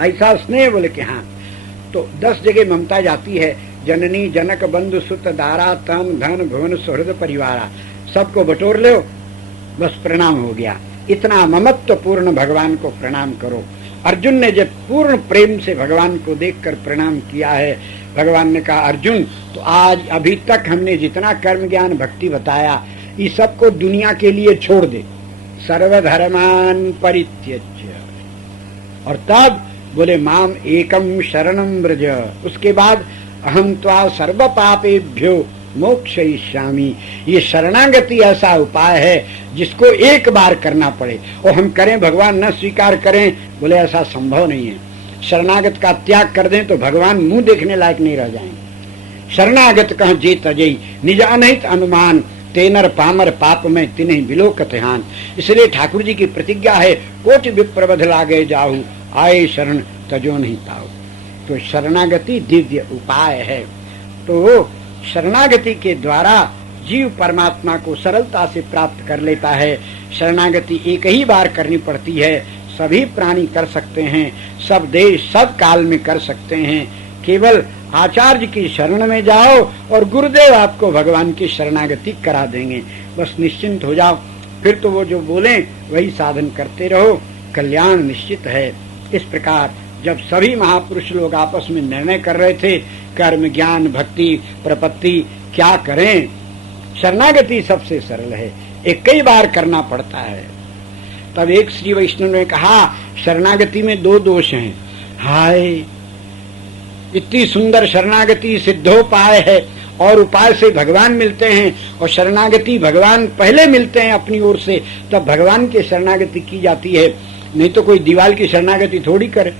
ऐसा स्नेह, बोले कि हाँ। तो 10 जगह ममता जाती है, जननी जनक बंधु सुत दारा तन धन भुवन सुहृद परिवारा, सबको बटोर लो, बस प्रणाम हो गया। इतना ममत्व पूर्ण भगवान को प्रणाम करो। अर्जुन ने जब पूर्ण प्रेम से भगवान को देखकर प्रणाम किया है, भगवान ने कहा अर्जुन, तो आज अभी तक हमने जितना कर्म ज्ञान भक्ति बताया, ये सबको दुनिया के लिए छोड़ दे, सर्वधर्मान परित्यज्य। और तब बोले माम एकम शरणम व्रज। उसके बाद अहम त्वा सर्व पापेभ्यो मोक्षयिष्यामि। ये शरणागति ऐसा उपाय है जिसको एक बार करना पड़े और हम करें, भगवान न स्वीकार करें, बोले ऐसा संभव नहीं है। शरणागत का त्याग कर दें तो भगवान मुंह देखने लायक नहीं रह जाएंगे। शरणागत कह जे तजई निज अनहित अनुमान, तेनर पामर पाप में तिन्हीं विलोकत हान। इसलिए ठाकुर जी की प्रतिज्ञा है, कोटि विप्रबध लागे जाहु, आए शरण तजो नहीं ताऊ। तो शरणागति दिव्य उपाय है। तो शरणागति के द्वारा जीव परमात्मा को सरलता से प्राप्त कर लेता है। शरणागति एक ही बार करनी पड़ती है, सभी प्राणी कर सकते हैं, सब देश सब काल में कर सकते हैं। केवल आचार्य की शरण में जाओ और गुरुदेव आपको भगवान की शरणागति करा देंगे, बस निश्चिंत हो जाओ। फिर तो वो जो बोले वही साधन करते रहो, कल्याण निश्चित है। इस प्रकार जब सभी महापुरुष लोग आपस में निर्णय कर रहे थे, कर्म ज्ञान भक्ति प्रपत्ति क्या करें, शरणागति सबसे सरल है, एक कई बार करना पड़ता है। तब एक श्री वैष्णव ने कहा शरणागति में 2 दोष हैं। हाय, इतनी सुंदर शरणागति सिद्धोपाय है और उपाय से भगवान मिलते हैं, और शरणागति भगवान पहले मिलते हैं अपनी ओर से, तब भगवान की शरणागति की जाती है, नहीं तो कोई दीवाल की शरणागति थोड़ी करे।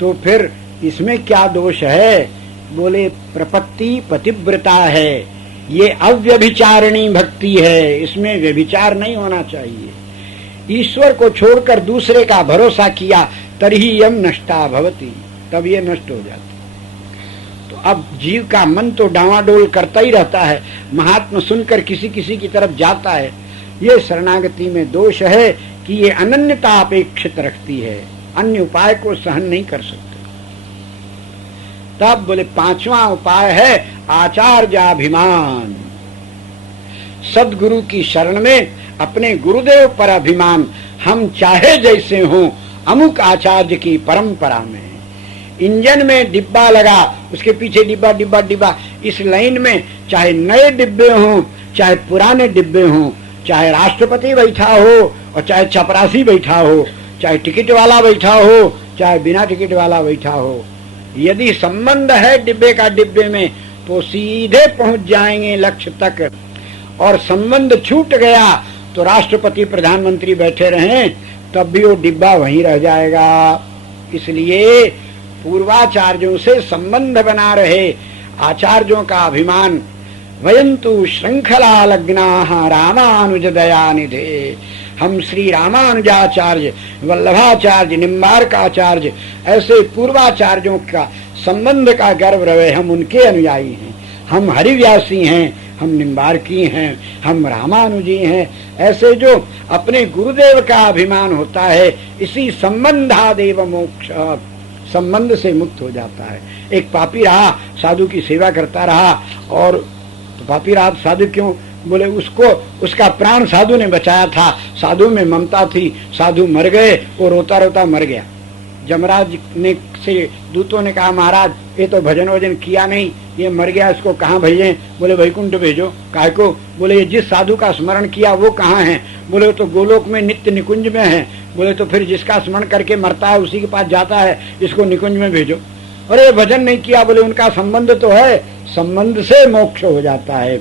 तो फिर इसमें क्या दोष है? बोले प्रपत्ति पतिव्रता है, ये अव्यभिचारिणी भक्ति है, इसमें व्यभिचार नहीं होना चाहिए। ईश्वर को छोड़कर दूसरे का भरोसा किया तर्हि यम नष्टा भवति, तब ये नष्ट हो जाती। तो अब जीव का मन तो डावाडोल करता ही रहता है, महात्मा सुनकर किसी किसी की तरफ जाता है। ये शरणागति में दोष है कि ये अनन्यता अपेक्षित रखती है, अन्य उपाय को सहन नहीं कर सकते। तब बोले 5वां उपाय है आचार्याभिमान। सदगुरु की शरण में अपने गुरुदेव पर अभिमान, हम चाहे जैसे हों अमुक आचार्य की परंपरा में। इंजन में डिब्बा लगा, उसके पीछे डिब्बा डिब्बा डिब्बा, इस लाइन में चाहे नए डिब्बे हों चाहे पुराने डिब्बे हों, चाहे राष्ट्रपति बैठा हो और चाहे चपरासी बैठा हो, चाहे टिकट वाला बैठा हो चाहे बिना टिकट वाला बैठा हो, यदि संबंध है डिब्बे का डिब्बे में तो सीधे पहुंच जाएंगे लक्ष्य तक। और संबंध छूट गया तो राष्ट्रपति प्रधानमंत्री बैठे रहें तब भी वो डिब्बा वहीं रह जाएगा। इसलिए पूर्वाचार्यों से संबंध बना रहे, आचार्यों का अभिमान। वयंतु श्रृंखला लग्नाः रामानुज दयानिधे। हम श्री रामानुजाचार्य, वल्लभाचार्य, निम्बार्काचार्य ऐसे पूर्वाचार्यों का संबंध का गर्व रहे, हम उनके अनुयायी हैं। हम हरिव्यासी हैं, हम निम्बार्की हैं, हम रामानुजी हैं। ऐसे जो अपने गुरुदेव का अभिमान होता है, इसी संबंधादेव मोक्ष, संबंध से मुक्त हो जाता है। एक पापी रहा, साधु की सेवा करता रहा, और तो पापी रहा साधु क्यों? बोले उसको उसका प्राण साधु ने बचाया था, साधु में ममता थी, साधु मर गए, वो रोता रोता मर गया। जमराज ने से दूतों ने कहा महाराज ये तो भजन वजन किया नहीं, ये मर गया, इसको कहाँ भेजें? बोले वैकुंठ भेजो। काहे को? बोले ये जिस साधु का स्मरण किया वो कहाँ है? बोले वो तो गोलोक में नित्य निकुंज में है। बोले तो फिर जिसका स्मरण करके मरता है उसी के पास जाता है, इसको निकुंज में भेजो। अरे भजन नहीं किया, बोले उनका संबंध तो है, संबंध से मोक्ष हो जाता है।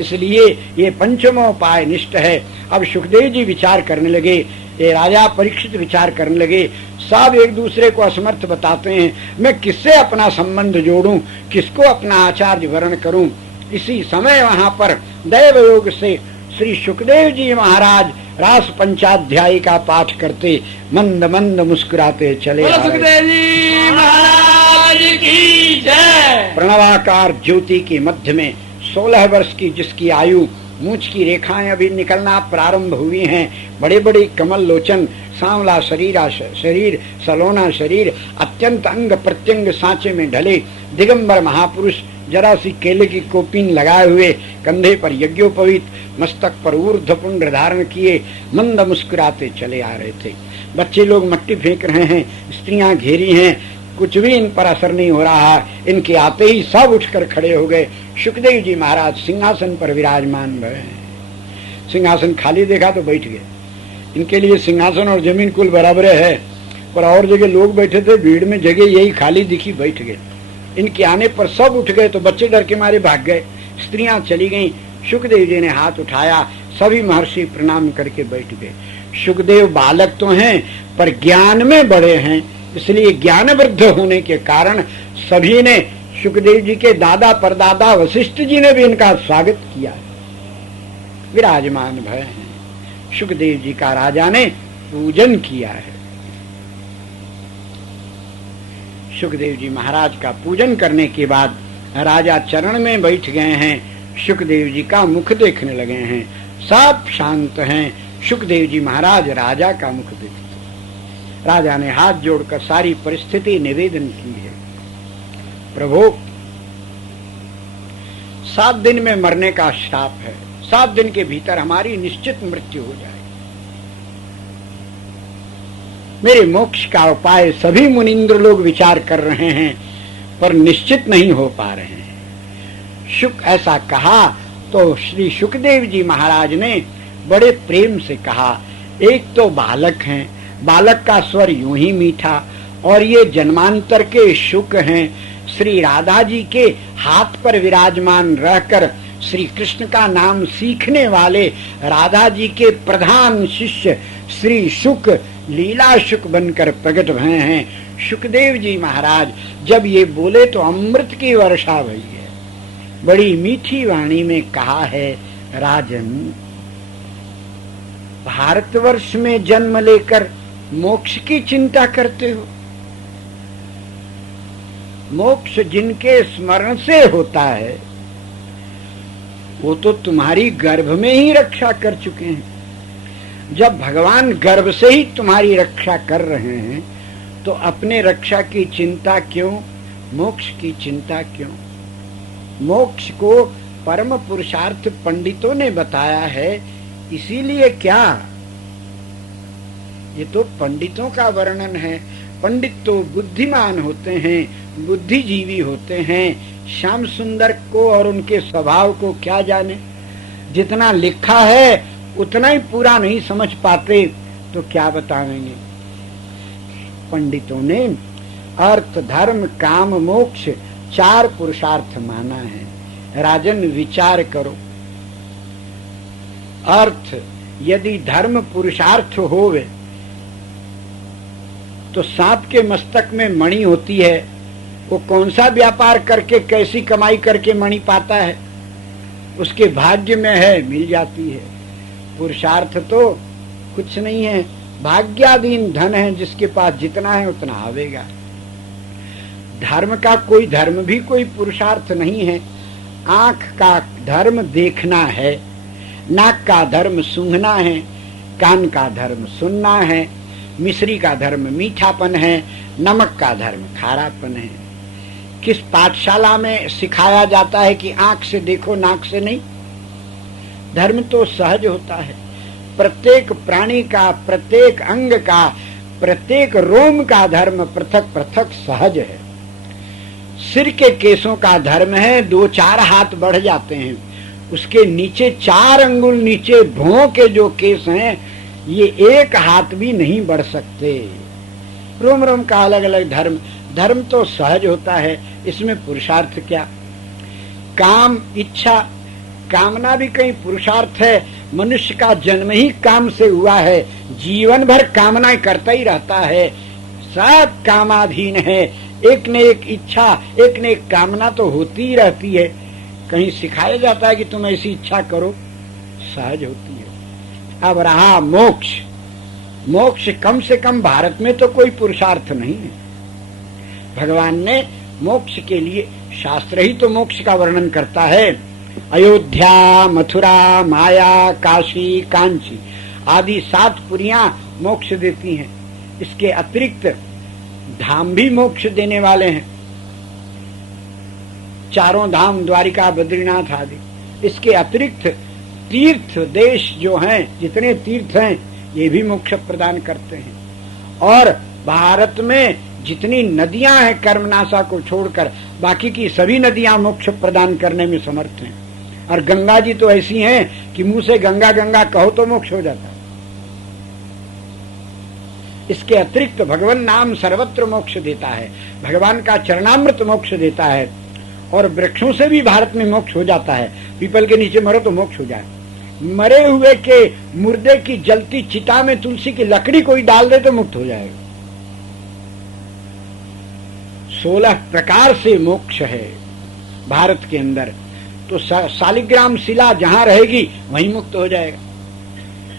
इसलिए ये 5वां उपाय निष्ठ है। अब सुखदेव जी विचार करने लगे, ये राजा परीक्षित विचार करने लगे, सब एक दूसरे को असमर्थ बताते हैं, मैं किससे अपना संबंध जोड़ूं, किसको अपना आचार्य वर्ण करूं। इसी समय वहां पर दैव योग से श्री सुखदेव जी महाराज रास पंचाध्यायी का पाठ करते मंद मंद मुस्कुराते चले। सुखदेव जी महाराज की जय। प्रणवाकार ज्योति के मध्य में 16 वर्ष की जिसकी आयु मूंछ की रेखाएं अभी निकलना प्रारंभ हुई हैं। बड़े बड़े कमल लोचन, सांवला शरीर, सलोना शरीर, अत्यंत अंग प्रत्यंग सांचे में ढले दिगंबर महापुरुष, जरा सी केले की कोपीन लगाए हुए, कंधे पर यज्ञोपवीत, मस्तक पर ऊर्ध्व पुंड धारण किए, मंद मुस्कुराते चले आ रहे थे। बच्चे लोग मट्टी फेंक रहे हैं, स्त्रियां घेरी हैं, कुछ भी इन पर असर नहीं हो रहा। इनके आते ही सब उठकर खड़े हो गए। सुखदेव जी महाराज सिंहासन पर विराजमान भये। सिंहासन खाली देखा तो बैठ गए। इनके लिए सिंहासन और जमीन कुल बराबर है, पर और जगह लोग बैठे थे, भीड़ में जगह यही खाली दिखी, बैठ गए। इनके आने पर सब उठ गए तो बच्चे डर के मारे भाग गए, स्त्रियां चली गईं। सुखदेव जी ने हाथ उठाया, सभी महर्षि प्रणाम करके बैठ गए। सुखदेव बालक तो हैं पर ज्ञान में बड़े हैं, इसलिए ज्ञान वृद्ध होने के कारण सभी ने, सुखदेव जी के दादा परदादा वशिष्ठ जी ने भी इनका स्वागत किया। विराजमान भय हैं, सुखदेव जी का राजा ने पूजन किया है। सुखदेव जी महाराज का पूजन करने के बाद राजा चरण में बैठ गए हैं। सुखदेव जी का मुख देखने लगे हैं, सब शांत हैं। सुखदेव जी महाराज राजा का मुख देखते। राजा ने हाथ जोड़कर सारी परिस्थिति निवेदन की है। प्रभु, 7 दिन में मरने का श्राप है, 7 दिन के भीतर हमारी निश्चित मृत्यु हो जाए। मेरे मोक्ष का उपाय सभी मुनिंद्र लोग विचार कर रहे हैं, पर निश्चित नहीं हो पा रहे हैं। शुक ऐसा कहा तो श्री सुखदेव जी महाराज ने बड़े प्रेम से कहा, एक तो बालक हैं, बालक का स्वर यूं ही मीठा, और ये जन्मांतर के शुक हैं। श्री राधा जी के हाथ पर विराजमान रहकर श्री कृष्ण का नाम सीखने वाले राधा जी के प्रधान शिष्य श्री शुक लीला शुक बनकर प्रकट भये हैं। सुखदेव जी महाराज जब ये बोले तो अमृत की वर्षा भई है। बड़ी मीठी वाणी में कहा है, राजन, भारतवर्ष में जन्म लेकर मोक्ष की चिंता करते हो। मोक्ष जिनके स्मरण से होता है वो तो तुम्हारी गर्भ में ही रक्षा कर चुके हैं। जब भगवान गर्भ से ही तुम्हारी रक्षा कर रहे हैं तो अपने रक्षा की चिंता क्यों, मोक्ष की चिंता क्यों? मोक्ष को परम पुरुषार्थ पंडितों ने बताया है, इसीलिए क्या? ये तो पंडितों का वर्णन है। पंडित तो बुद्धिमान होते हैं, बुद्धिजीवी होते हैं। श्याम सुंदर को और उनके स्वभाव को क्या जाने, जितना लिखा है उतना ही पूरा नहीं समझ पाते तो क्या बताएंगे। पंडितों ने अर्थ धर्म काम मोक्ष 4 पुरुषार्थ माना है। राजन विचार करो, अर्थ यदि धर्म पुरुषार्थ होवे तो सांप के मस्तक में मणि होती है, वो कौन सा व्यापार करके कैसी कमाई करके मणि पाता है? उसके भाग्य में है, मिल जाती है। पुरुषार्थ तो कुछ नहीं है, भाग्याधीन धन है, जिसके पास जितना है उतना आवेगा। धर्म का कोई धर्म भी कोई पुरुषार्थ नहीं है। आंख का धर्म देखना है, नाक का धर्म सूंघना है, कान का धर्म सुनना है, मिश्री का धर्म मीठापन है, नमक का धर्म खारापन है। किस पाठशाला में सिखाया जाता है कि आंख से देखो नाक से नहीं? धर्म तो सहज होता है। प्रत्येक प्राणी का, प्रत्येक अंग का, प्रत्येक रोम का धर्म पृथक पृथक सहज है। सिर के केसों का धर्म है 2-4 हाथ बढ़ जाते हैं, उसके नीचे 4 अंगुल नीचे भौं के जो केस हैं ये 1 हाथ भी नहीं बढ़ सकते। रोम रोम का अलग अलग धर्म। धर्म तो सहज होता है, इसमें पुरुषार्थ क्या? काम, इच्छा, कामना भी कहीं पुरुषार्थ है। मनुष्य का जन्म ही काम से हुआ है, जीवन भर कामनाएं करता ही रहता है, सब कामाधीन है। एक न एक इच्छा, एक न एक कामना तो होती ही रहती है। कहीं सिखाया जाता है कि तुम ऐसी इच्छा करो? सहज होती है। अब रहा मोक्ष। मोक्ष कम से कम भारत में तो कोई पुरुषार्थ नहीं है। भगवान ने मोक्ष के लिए, शास्त्र ही तो मोक्ष का वर्णन करता है। अयोध्या, मथुरा, माया, काशी, कांची आदि 7 पुरियां मोक्ष देती हैं। इसके अतिरिक्त धाम भी मोक्ष देने वाले हैं, 4 धाम, द्वारिका, बद्रीनाथ आदि। इसके अतिरिक्त तीर्थ देश जो हैं, जितने तीर्थ हैं, ये भी मोक्ष प्रदान करते हैं। और भारत में जितनी नदियां हैं कर्मनाशा को छोड़कर, बाकी की सभी नदियां मोक्ष प्रदान करने में समर्थ हैं। और गंगा जी तो ऐसी हैं कि मुंह से गंगा गंगा कहो तो मोक्ष हो जाता है। इसके अतिरिक्त भगवान नाम सर्वत्र मोक्ष देता है, भगवान का चरणामृत मोक्ष देता है। और वृक्षों से भी भारत में मोक्ष हो जाता है। पीपल के नीचे मरो तो मोक्ष हो जाए। मरे हुए के मुर्दे की जलती चिता में तुलसी की लकड़ी कोई डाल दे तो मुक्त हो जाएगा। 16 प्रकार से मोक्ष है भारत के अंदर। तो शालिग्राम शिला जहां रहेगी वहीं मुक्त हो जाएगा।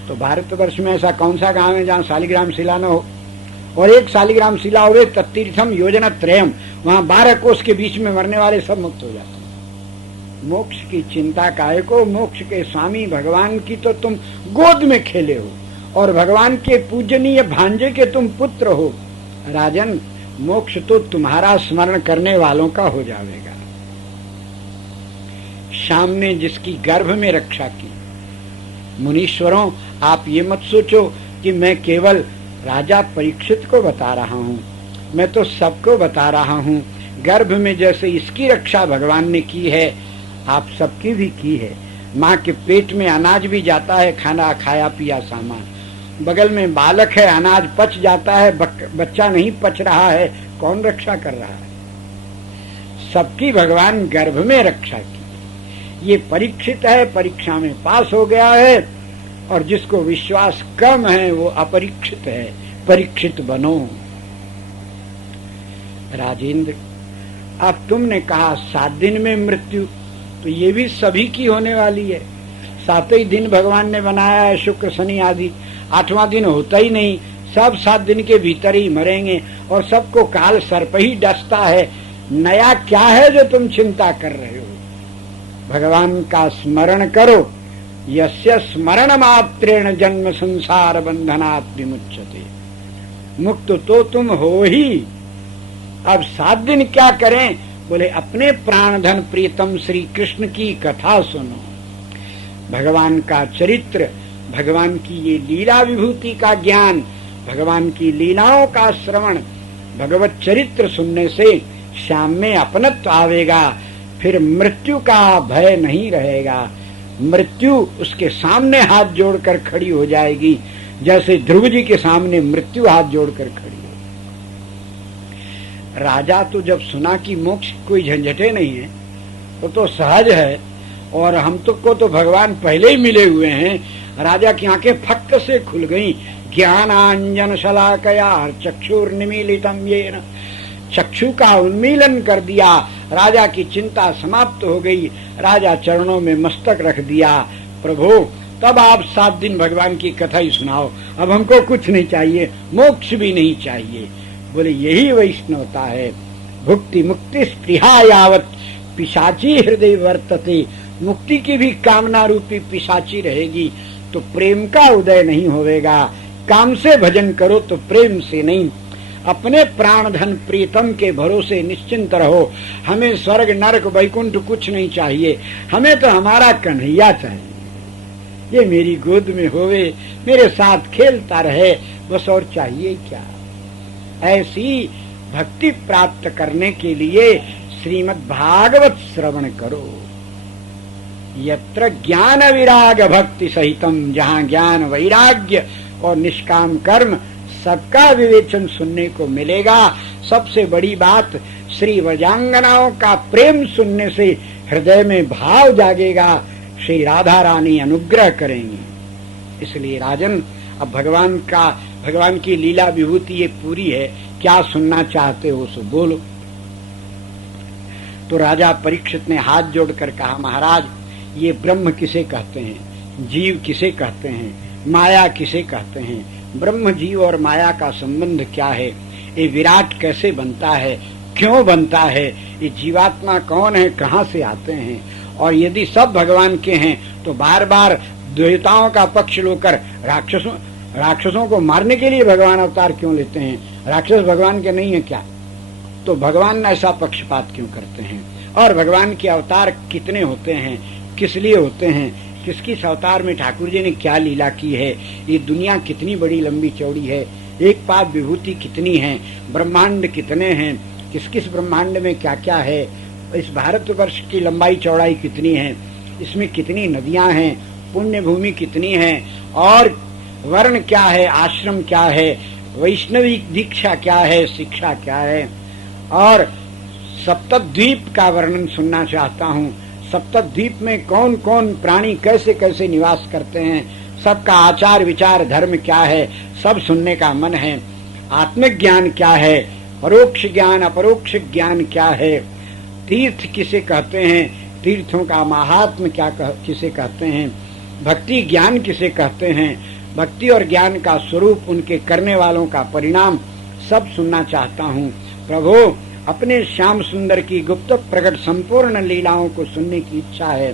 तो भारतवर्ष में ऐसा कौन सा गांव है जहां शालिग्राम शिला न हो? और एक शालिग्राम शिला हो तत्तीर्थम योजना त्रयम, वहां 12 कोस के बीच में मरने वाले सब मुक्त हो जाते हैं। मोक्ष की चिंता काहे को? मोक्ष के स्वामी भगवान की तो तुम गोद में खेले हो और भगवान के पूजनीय भांजे के तुम पुत्र हो। राजन, मोक्ष तो तुम्हारा स्मरण करने वालों का हो जाएगा। श्याम ने जिसकी गर्भ में रक्षा की। मुनीश्वरों, आप ये मत सोचो कि मैं केवल राजा परीक्षित को बता रहा हूँ, मैं तो सबको बता रहा हूँ। गर्भ में जैसे इसकी रक्षा भगवान ने की है, आप सबकी भी की है। माँ के पेट में अनाज भी जाता है, खाना खाया पिया सामान, बगल में बालक है, अनाज पच जाता है, बच्चा नहीं पच रहा है, कौन रक्षा कर रहा है? सबकी भगवान गर्भ में रक्षा की। ये परीक्षित है, परीक्षा में पास हो गया है। और जिसको विश्वास कम है वो अपरीक्षित है, परीक्षित बनो। राजेंद्र, अब तुमने कहा 7 दिन में मृत्यु, तो ये भी सभी की होने वाली है। 7 ही दिन भगवान ने बनाया है, शुक्र शनि आदि। 8वां दिन होता ही नहीं, सब 7 दिन के भीतर ही मरेंगे और सबको काल सर्प ही डसता है। नया क्या है जो तुम चिंता कर रहे हो? भगवान का स्मरण करो। यस्य स्मरण मात्रेण जन्म संसार बंधनात् विमुच्यते। मुक्त तो तुम हो ही। अब 7 दिन क्या करें? बोले अपने प्राणधन प्रीतम श्री कृष्ण की कथा सुनो, भगवान का चरित्र, भगवान की ये लीला विभूति का ज्ञान, भगवान की लीलाओं का श्रवण, भगवत चरित्र सुनने से श्याम में अपनत्व आवेगा। फिर मृत्यु का भय नहीं रहेगा। मृत्यु उसके सामने हाथ जोड़कर खड़ी हो जाएगी, जैसे ध्रुव जी के सामने मृत्यु हाथ जोड़कर खड़ी हो। राजा तो जब सुना कि मोक्ष कोई झंझटे नहीं है, वो तो सहज है और हम तो को तो भगवान पहले ही मिले हुए हैं। राजा की आंखें फट से खुल गईं। ज्ञानांजन शलाकया चक्षुर्निमीलितम येन, चक्षु का उन्मीलन कर दिया। राजा की चिंता समाप्त हो गई। राजा चरणों में मस्तक रख दिया। प्रभु, तब आप 7 दिन भगवान की कथा ही सुनाओ, अब हमको कुछ नहीं चाहिए, मोक्ष भी नहीं चाहिए। बोले यही वैष्णवता है। भुक्ति मुक्ति स्पृहा यावत पिशाची हृदय वर्तते। मुक्ति की भी कामना रूपी पिशाची रहेगी तो प्रेम का उदय नहीं होवेगा। काम से भजन करो तो प्रेम से नहीं। अपने प्राण धन प्रीतम के भरोसे निश्चिंत रहो। हमें स्वर्ग नरक वैकुंठ कुछ नहीं चाहिए, हमें तो हमारा कन्हैया चाहिए। ये मेरी गोद में होवे, मेरे साथ खेलता रहे, बस और चाहिए क्या? ऐसी भक्ति प्राप्त करने के लिए श्रीमद् भागवत श्रवण करो। यत्र ज्ञान विराग भक्ति सहितम, जहाँ ज्ञान वैराग्य और निष्काम कर्म सबका विवेचन सुनने को मिलेगा। सबसे बड़ी बात, श्री व्रजांगनाओं का प्रेम सुनने से हृदय में भाव जागेगा। श्री राधा रानी अनुग्रह करेंगी। इसलिए राजन, अब भगवान की लीला विभूति ये पूरी है, क्या सुनना चाहते हो सो बोलो। तो राजा परीक्षित ने हाथ जोड़कर कहा, महाराज, ये ब्रह्म किसे कहते हैं, जीव किसे कहते हैं, माया किसे कहते हैं, ब्रह्म जीव और माया का संबंध क्या है, ये विराट कैसे बनता है, क्यों बनता है, ये जीवात्मा कौन है, कहाँ से आते हैं, और यदि सब भगवान के हैं तो बार बार देवताओं का पक्ष लेकर राक्षसों को मारने के लिए भगवान अवतार क्यों लेते हैं? राक्षस भगवान के नहीं है क्या? तो भगवान ऐसा पक्षपात क्यों करते हैं? और भगवान के अवतार कितने होते हैं, किस लिए होते हैं, किस किस अवतार में ठाकुर जी ने क्या लीला की है, ये दुनिया कितनी बड़ी लंबी चौड़ी है, एक पाद विभूति कितनी है, ब्रह्मांड कितने हैं, किस किस ब्रह्मांड में क्या क्या है, इस भारतवर्ष की लंबाई चौड़ाई कितनी है, इसमें कितनी नदियां हैं, पुण्य भूमि कितनी है, और वर्ण क्या है, आश्रम क्या है, वैष्णवी दीक्षा क्या है, शिक्षा क्या है, और सप्तद्वीप का वर्णन सुनना चाहता हूँ। सप्तद्वीप में कौन कौन प्राणी कैसे कैसे निवास करते हैं, सबका आचार विचार धर्म क्या है, सब सुनने का मन है। आत्मिक ज्ञान क्या है, परोक्ष ज्ञान अपरोक्ष ज्ञान क्या है, तीर्थ किसे कहते हैं, तीर्थों का महात्म क्या किसे कहते हैं, भक्ति ज्ञान किसे कहते हैं, भक्ति और ज्ञान का स्वरूप, उनके करने वालों का परिणाम सब सुनना चाहता हूँ। प्रभु, अपने श्याम सुंदर की गुप्त प्रकट संपूर्ण लीलाओं को सुनने की इच्छा है।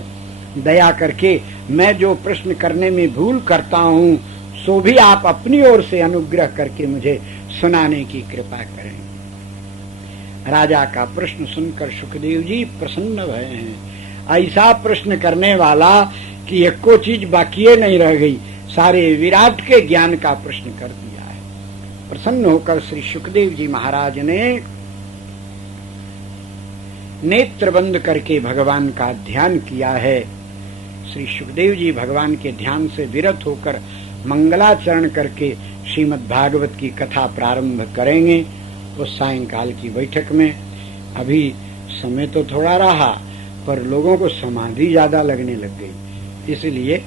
दया करके मैं जो प्रश्न करने में भूल करता हूँ सो भी आप अपनी ओर से अनुग्रह करके मुझे सुनाने की कृपा करें। राजा का प्रश्न सुनकर सुखदेव जी प्रसन्न भये हैं। ऐसा प्रश्न करने वाला कि एक को चीज बाकी नहीं रह गई, सारे विराट के ज्ञान का प्रश्न कर दिया है। प्रसन्न होकर श्री सुखदेव जी महाराज ने नेत्र बंद करके भगवान का ध्यान किया है। श्री सुखदेव जी भगवान के ध्यान से विरत होकर मंगलाचरण करके श्रीमद् भागवत की कथा प्रारंभ करेंगे उस सायंकाल की बैठक में। अभी समय तो थोड़ा रहा पर लोगों को समाधि ज्यादा लगने लग गई, इसलिए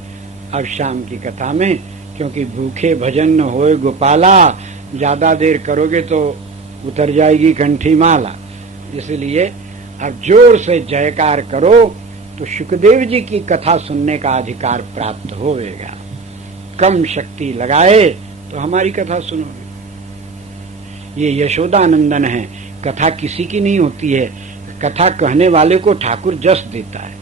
अब शाम की कथा में, क्योंकि भूखे भजन न होए गोपाला, ज्यादा देर करोगे तो उतर जाएगी कंठी माला, इसलिए अब जोर से जयकार करो तो सुखदेव जी की कथा सुनने का अधिकार प्राप्त होगा। कम शक्ति लगाए तो हमारी कथा सुनोगे। ये यशोदानंदन है, कथा किसी की नहीं होती है, कथा कहने वाले को ठाकुर जस देता है।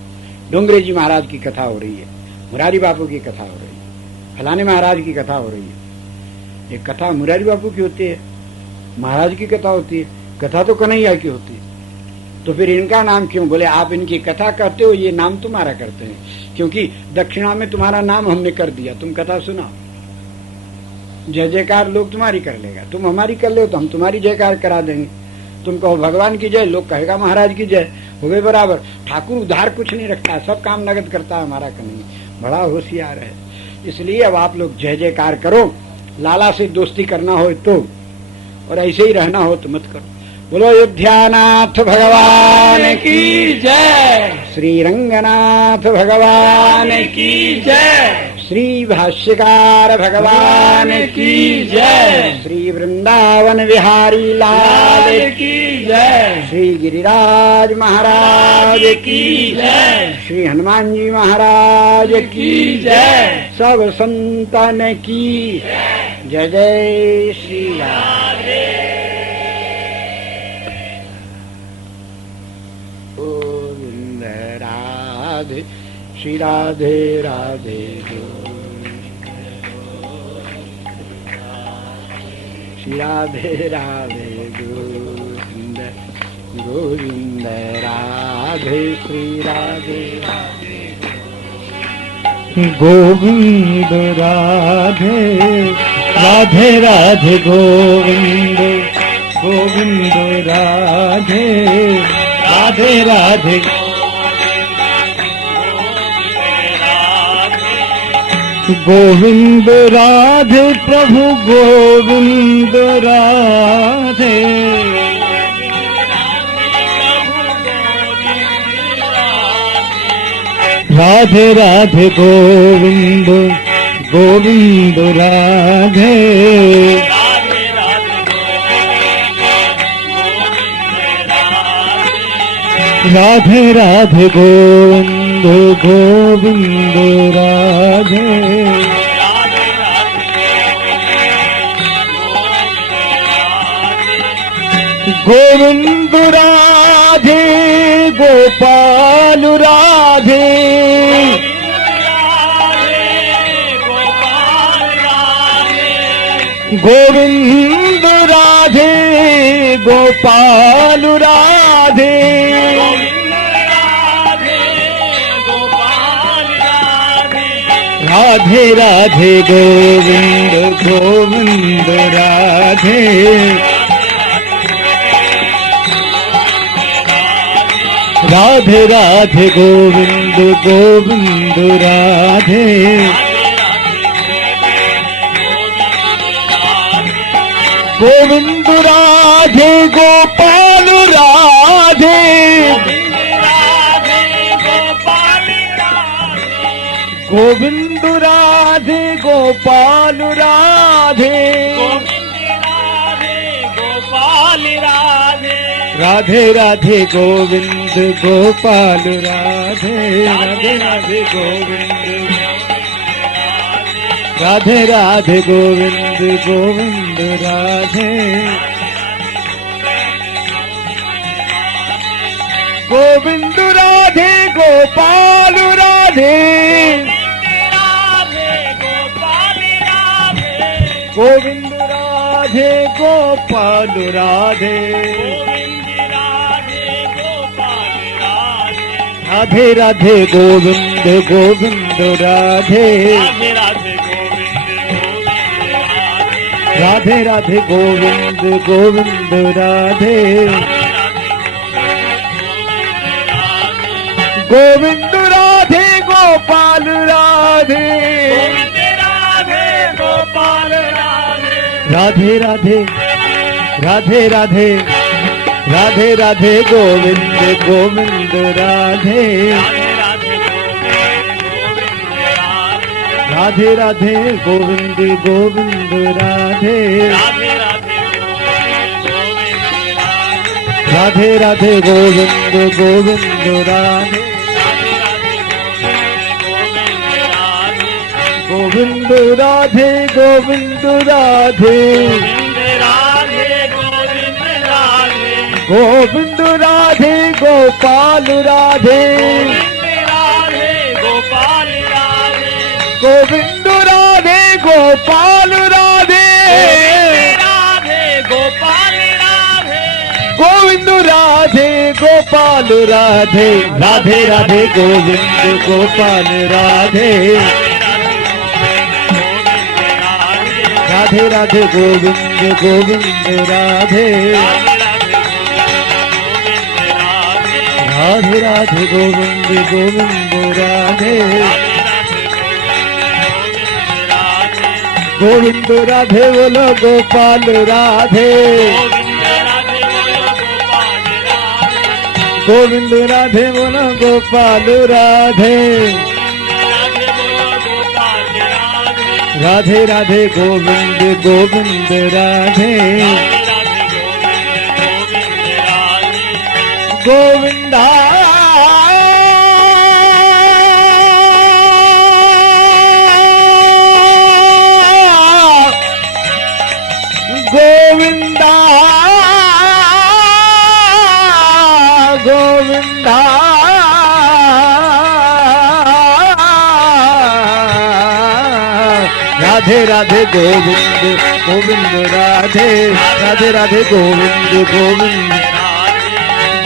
डोंगरे जी महाराज की कथा हो रही है, मुरारी बापू की कथा हो रही है, फलाने महाराज की कथा हो रही है। ये कथा मुरारी बापू की होती है, महाराज की कथा होती है, कथा तो कन्हैया की होती है, तो फिर इनका नाम क्यों? बोले आप इनकी कथा कहते हो, ये नाम तुम्हारा करते हैं, क्योंकि दक्षिणा में तुम्हारा नाम हमने कर दिया, तुम कथा सुनाओ, जय जयकार लोग तुम्हारी कर लेगा, तुम हमारी कर ले तो हम तुम्हारी जयकार करा देंगे। तुम कहो भगवान की जय, लोग कहेगा महाराज की जय, हो गए बराबर। ठाकुर उधार कुछ नहीं रखता, सब काम नगद करता है हमारा कन्हैया, बड़ा होशियार है। इसलिए अब आप लोग जय जयकार करो, लाला से दोस्ती करना हो तो, और ऐसे ही रहना हो तो मत करो। बोलो अयोध्यानाथ भगवान की जय, श्री रंगनाथ भगवान की जय, श्री भाष्यकार भगवान की जय, श्री वृंदावन बिहारी लाल की जय, श्री गिरिराज महाराज की जय, श्री हनुमान जी महाराज की जय, सब संतन की जय जय श्री राधे। गोविंद राधे श्री राधे राधे श्री राधे राधे गोविंद गोविंद राधे श्री राधे राधे गोविंद राधे राधे राधे गोविंद गोविंद राधे राधे राधे गोविंद राधे प्रभु गोविंद राधे राधे राधे गोविंद गोविंद राधे राधे राधे गोविंद गोविंद राधे गोविंद राधे गोपाल राधे राधे गोविंद राधे गोपाल राधे राधे राधे गोविंद गोविंद राधे राधे राधे गोविंद गोविंद राधे गोविंद राधे गोपाल राधे गोविंद राधे गोपाल राधे राधे राधे गोविंद गोपाल राधे राधे राधे गोविंद राधे राधे गोविंद गोविंद राधे गोविंद राधे गोपाल राधे गोविंद राधे गोपाल राधे राधे राधे गोविंद गोविंद राधे राधे राधे गोविंद गोविंद राधे गोविंद राधे गोपाल राधे राधे राधे राधे राधे राधे राधे गोविंद गोविंद राधे राधे राधे गोविंद गोविंद राधे राधे राधे गोविंद गोविंद राधे गोविंद राधे गोविंद राधे गोविंद राधे गोपाल राधे गोविंद राधे गोपाल राधे गोविंद राधे गोपाल राधे राधे राधे गोविंद गोपाल राधे राधे राधे गोविंद गोविंद राधे राधे राधे गोविंद गोविंद राधे गोविंद राधे बोलो गोपाल राधे गोविंद राधे बोलो गोपाल राधे राधे राधे गोविंद गोविंद राधे गोविंदा गोविंदा गोविंदा राधे राधे गोविंद गोविंद राधे राधे राधे गोविंद गोविंद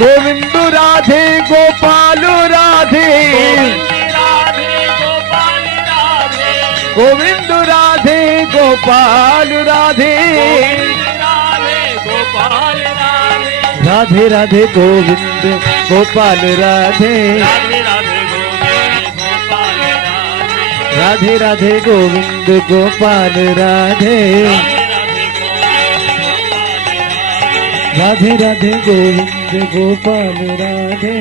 गोविंद राधे गोपाल राधे गोविंद राधे गोपाल राधे राधे राधे गोविंद गोपाल राधे राधे राधे गोविंद गोपाल राधे राधे राधे गोविंद गोपाल राधे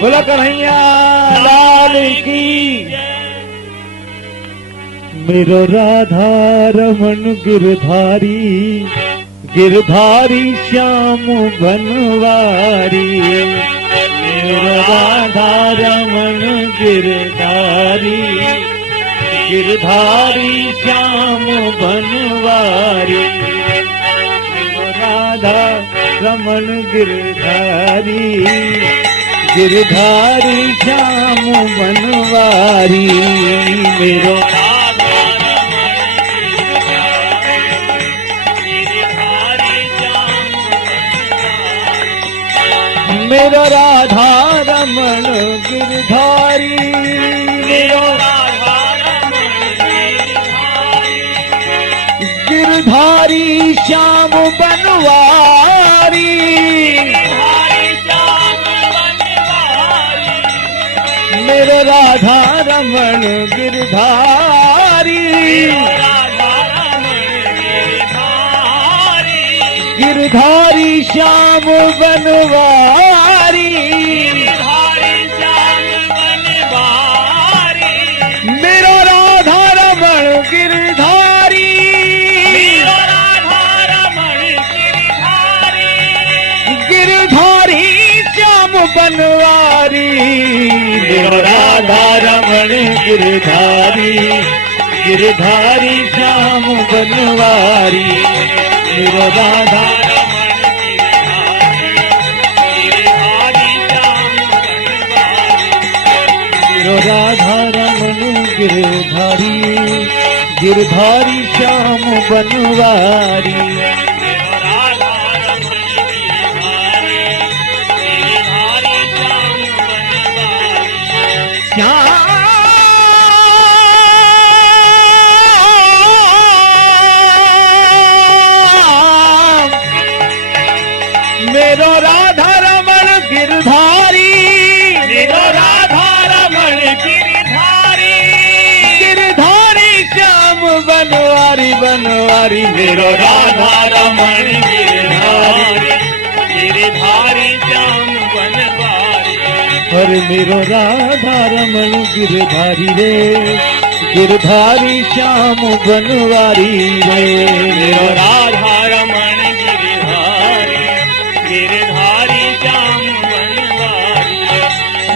बोला कन्हैया लाल की मेरो राधा रमन गिरधारी गिरधारी श्याम बनवारी मेरो राधा रमन गिरधारी गिरधारी श्याम बनवारी मेरो राधा रमण गिरधारी, गिरधारी श्याम बनवारी। मेरो मेरो राधा रमण गिरधारी, मेरो गिरधारी श्याम बनवारी। मेरो राधा रमण गिरधारी, गिरधारी श्याम बनवारी। मेरो राधा रमण गिरधारी, गिरधारी श्याम बनवारी। मेरो राधा रमण गिरधारी, गिरधारी श्याम बनवारी। मेरो राधा मेरो राधा रमण गिरधारी, गिरधारी श्याम बनवारी। मेरो राधा रमण गिरधारी, मेरो राधा रमण गिरधारी, गिरधारी श्याम बनवारी बनवारी। मेरो राधा रमण गिरधारी, गिरधारी श्याम बनवारी। अरे मेरो राधा रमण गिरधारी रे, गिरधारी श्याम बनवारी रे। मेरो राधा रमण गिरधारी, गिरधारी श्याम बनवारी।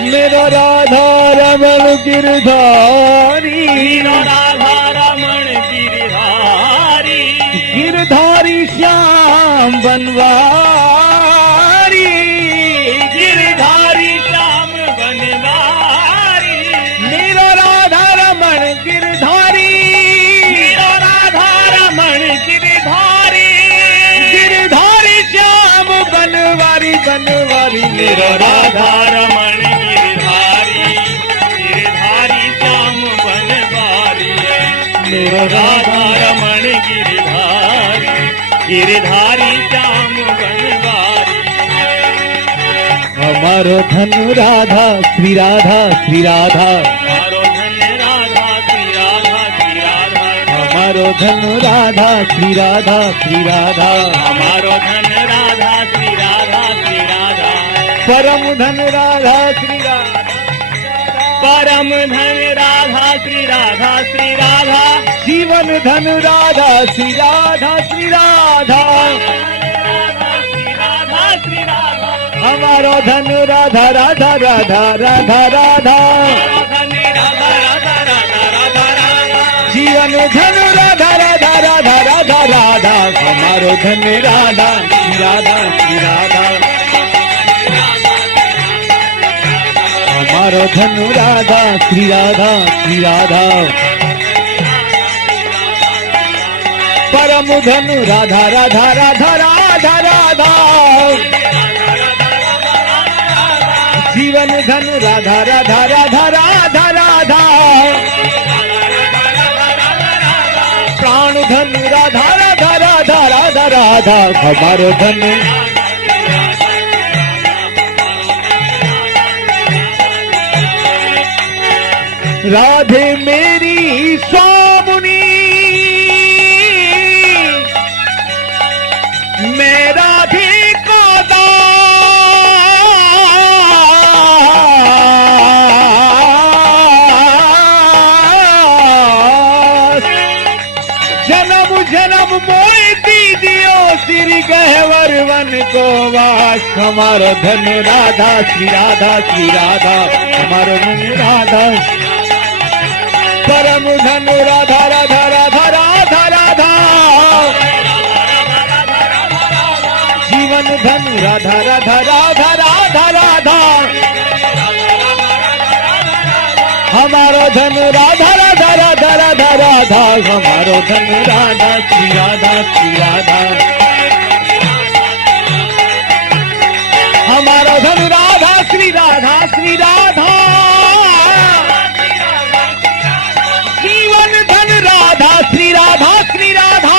मेरो राधा रमण गिरधारी, राधा रमण गिरधारी, गिरधारी श्याम बनवारी। गिरधारी श्याम बनवारी। मेरो राधा रमण गिरधारी, राधा रमण गिरधारी, गिरधारी श्याम बनवारी बनवारी। मेरो राधा रमण गिरधारी, गिरधारी श्याम बनवारी। मेरो राधा रमण गिरधारी, गिरधारी श्याम बनवारी। हमारो धन राधा श्री राधा श्री राधा, हमारो धन राधा श्री राधा श्री राधा। हमारो धन राधा श्री राधा श्री राधा, हमारो धन राधा श्री राधा श्री राधा। परम धन राधा श्री राधा, परम धन राधा श्री राधा श्री राधा। जीवन धन राधा श्री राधा श्री राधा, हमारो धन राधा राधा राधा राधा राधा। जीवन धन राधा राधा राधा राधा राधा, हमारो धन राधा श्री राधा श्री राधा। हमारो धन राधा श्री राधा श्री राधा। परम धन राधा राधा राधा राधा राधा। जीवन धन राधा राधा राधा राधा राधा। प्राण धन राधा राधा राधा राधा राधा, हमारो धन राधे मेरी स्वामुनी, मैं राधे का दास। जन्म जन्म मोए दीदियो श्री गहवर वन को वास। हमारो धन राधा श्री राधा श्री राधा, हमारो धन राधा। परम धन राधा राधा राधा राधा राधा। जीवन धन धनु राधा राधा राधा राधा राधा हमारो धनु राधा राधा राधा राधा राधा हमारो धनु राधा श्री राधा श्री राधा हमारो धनु राधा श्री राधा श्री राधा जीवन धन राधा श्री राधा श्री राधा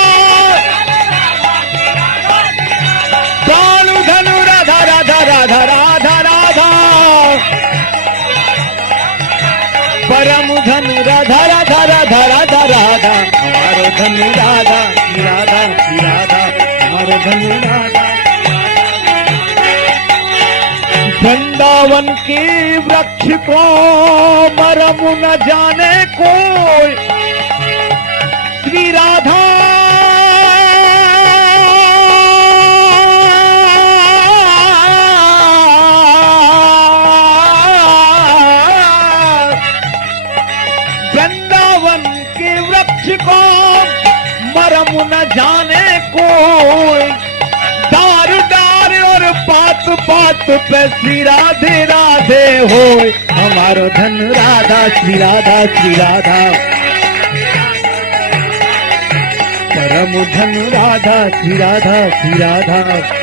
प्राणु धनु राधा राधा राधा राधा राधा परम धनु राधा राधा राधा राधा राधा हमारो धनु राधा श्री राधा श्री राधा हमारो धनु राधा वृंदावन के वृक्ष को मरम न जाने कोई श्री राधा वृंदावन के वृक्ष को मरम न जाने कोई दार दार और पात पात पे श्री राधे राधे हो हमारो धन राधा श्री राधा श्री राधा परम धन राधा श्री राधा श्री राधा